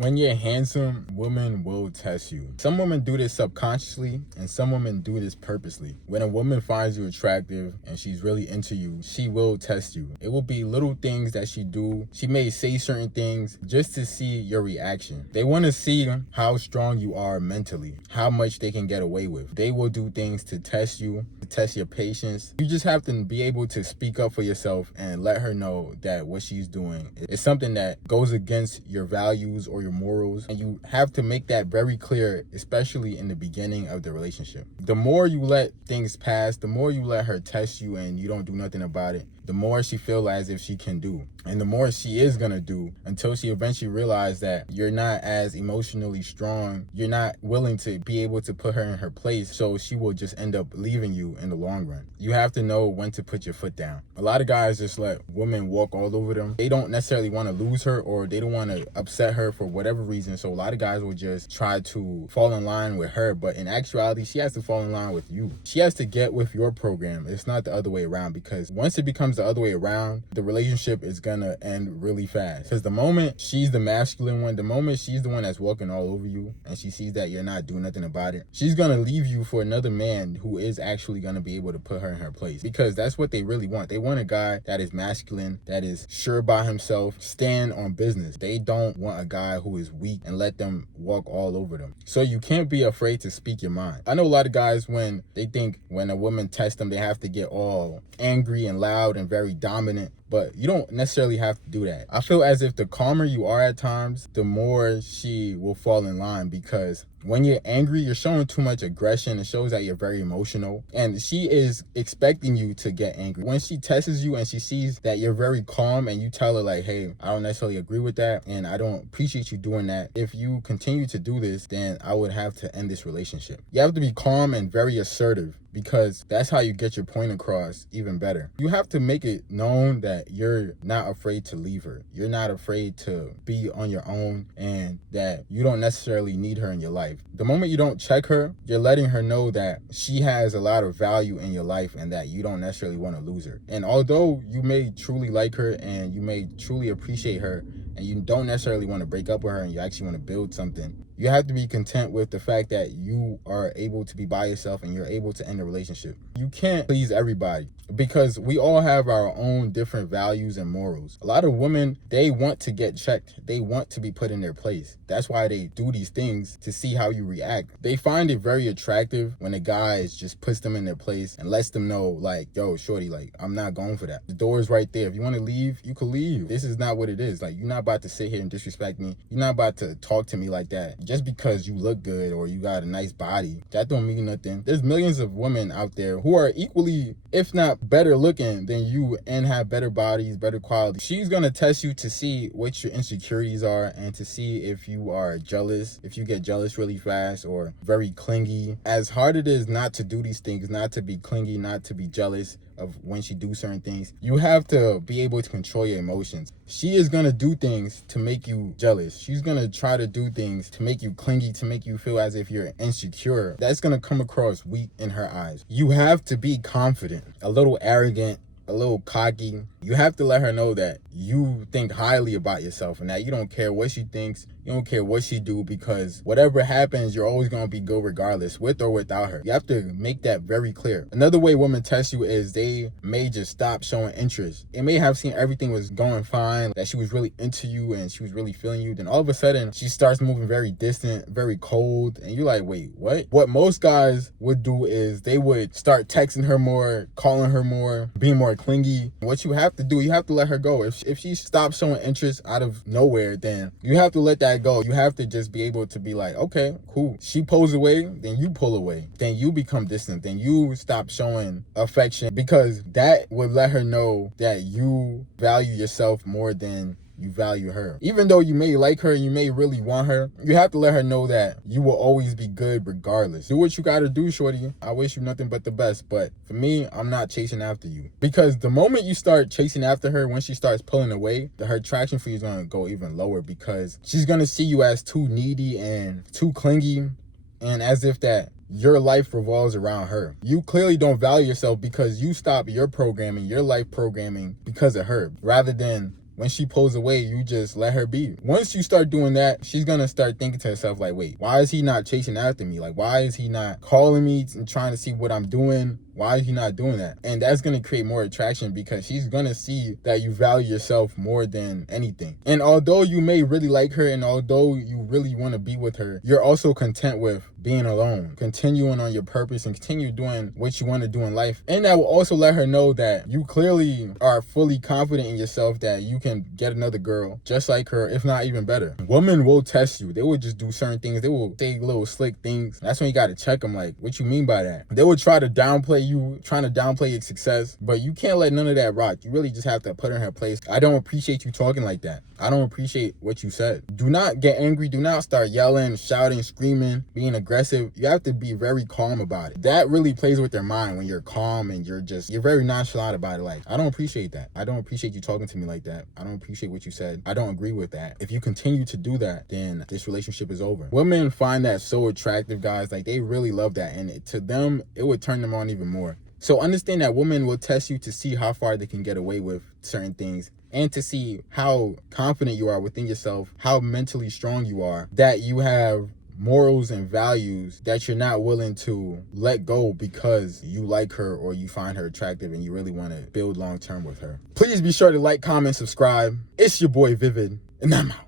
When you're handsome, women will test you. Some women do this subconsciously and some women do this purposely. When a woman finds you attractive and she's really into you, she will test you. It will be little things that she do. She may say certain things just to see your reaction. They want to see how strong you are mentally, how much they can get away with. They will do things to test you, to test your patience. You just have to be able to speak up for yourself and let her know that what she's doing is something that goes against your values or your morals, and you have to make that very clear, especially in the beginning of the relationship. The more you let things pass, the more you let her test you and you don't do nothing about it, the more she feels as if she can do, and the more she is gonna do, until she eventually realizes that you're not as emotionally strong, you're not willing to be able to put her in her place, so she will just end up leaving you in the long run. You have to know when to put your foot down. A lot of guys just let women walk all over them. They don't necessarily want to lose her, or they don't want to upset her for whatever reason, so a lot of guys will just try to fall in line with her, but in actuality, she has to fall in line with you. She has to get with your program. It's not the other way around, because once it becomes the other way around, the relationship is gonna end really fast. Because the moment she's the masculine one, the moment she's the one that's walking all over you and she sees that you're not doing nothing about it, she's gonna leave you for another man who is actually gonna be able to put her in her place, because that's what they really want. They want a guy that is masculine, that is sure by himself, stand on business. They don't want a guy who is weak and let them walk all over them. So you can't be afraid to speak your mind. I know a lot of guys, when they think when a woman tests them, they have to get all angry and loud and very dominant, but you don't necessarily have to do that. I feel as if the calmer you are at times, the more she will fall in line, because when you're angry, you're showing too much aggression. It shows that you're very emotional, and she is expecting you to get angry. When she tests you and she sees that you're very calm and you tell her like, hey, I don't necessarily agree with that and I don't appreciate you doing that. If you continue to do this, then I would have to end this relationship. You have to be calm and very assertive, because that's how you get your point across even better. You have to make it known that you're not afraid to leave her. You're not afraid to be on your own, and that you don't necessarily need her in your life. The moment you don't check her, you're letting her know that she has a lot of value in your life and that you don't necessarily want to lose her. And although you may truly like her and you may truly appreciate her, and you don't necessarily want to break up with her and you actually want to build something, you have to be content with the fact that you are able to be by yourself and you're able to end a relationship. You can't please everybody, because we all have our own different values and morals. A lot of women, they want to get checked. They want to be put in their place. That's why they do these things, to see how you react. They find it very attractive when a guy just puts them in their place and lets them know like, yo, shorty, like, I'm not going for that. The door is right there. If you want to leave, you can leave. This is not what it is. Like, you're not about to sit here and disrespect me. You're not about to talk to me like that. Just because you look good or you got a nice body, that don't mean nothing. There's millions of women out there who are equally, if not better looking than you, and have better bodies, better quality. She's gonna test you to see what your insecurities are and to see if you are jealous, if you get jealous really fast or very clingy. As hard it is not to do these things, not to be clingy, not to be jealous of when she do certain things, you have to be able to control your emotions. She is gonna do things to make you jealous. She's gonna try to do things to make you clingy, to make you feel as if you're insecure. That's gonna come across weak in her eyes. You have to be confident, a little arrogant, a little cocky. You have to let her know that you think highly about yourself and that you don't care what she thinks, you don't care what she do, because whatever happens, you're always going to be good regardless, with or without her. You have to make that very clear. Another way women test you is they may just stop showing interest. It may have seen everything was going fine, that she was really into you and she was really feeling you. Then all of a sudden, she starts moving very distant, very cold. And you're like, wait, what? What most guys would do is they would start texting her more, calling her more, being more clingy. What you have to do, you have to let her go. If she stops showing interest out of nowhere, then you have to let that go. You have to just be able to be like, okay, cool. She pulls away, then you pull away. Then you become distant. Then you stop showing affection, because that would let her know that you value yourself more than you value her. Even though you may like her and you may really want her, you have to let her know that you will always be good regardless. Do what you gotta do, shorty. I wish you nothing but the best, but for me, I'm not chasing after you. Because the moment you start chasing after her, when she starts pulling away, her attraction for you is gonna go even lower, because she's gonna see you as too needy and too clingy, and as if that your life revolves around her. You clearly don't value yourself, because you stop your programming, your life programming, because of her, rather than when she pulls away, you just let her be. Once you start doing that, she's gonna start thinking to herself like, wait, why is he not chasing after me? Like, why is he not calling me and trying to see what I'm doing? Why is he not doing that? And that's going to create more attraction because she's going to see that you value yourself more than anything. And although you may really like her and although you really want to be with her, you're also content with being alone, continuing on your purpose and continue doing what you want to do in life. And that will also let her know that you clearly are fully confident in yourself, that you can get another girl just like her, if not even better. Women will test you. They will just do certain things. They will say little slick things. That's when you got to check them, like, what you mean by that? They will try to downplay you, trying to downplay your success, but you can't let none of that rock. You really just have to put her in her place. I don't appreciate you talking like that. I don't appreciate what you said. Do not get angry. Do not start yelling, shouting, screaming, being aggressive. You have to be very calm about it. That really plays with their mind when you're calm and you're very nonchalant about it. Like, I don't appreciate that. I don't appreciate you talking to me like that. I don't appreciate what you said. I don't agree with that. If you continue to do that, then this relationship is over. Women find that so attractive, guys. Like, they really love that. And to them, it would turn them on even more. So understand that women will test you to see how far they can get away with certain things and to see how confident you are within yourself, how mentally strong you are, that you have morals and values that you're not willing to let go because you like her or you find her attractive and you really want to build long term with her. Please be sure to like, comment, subscribe. It's your boy Vivid, and I'm out.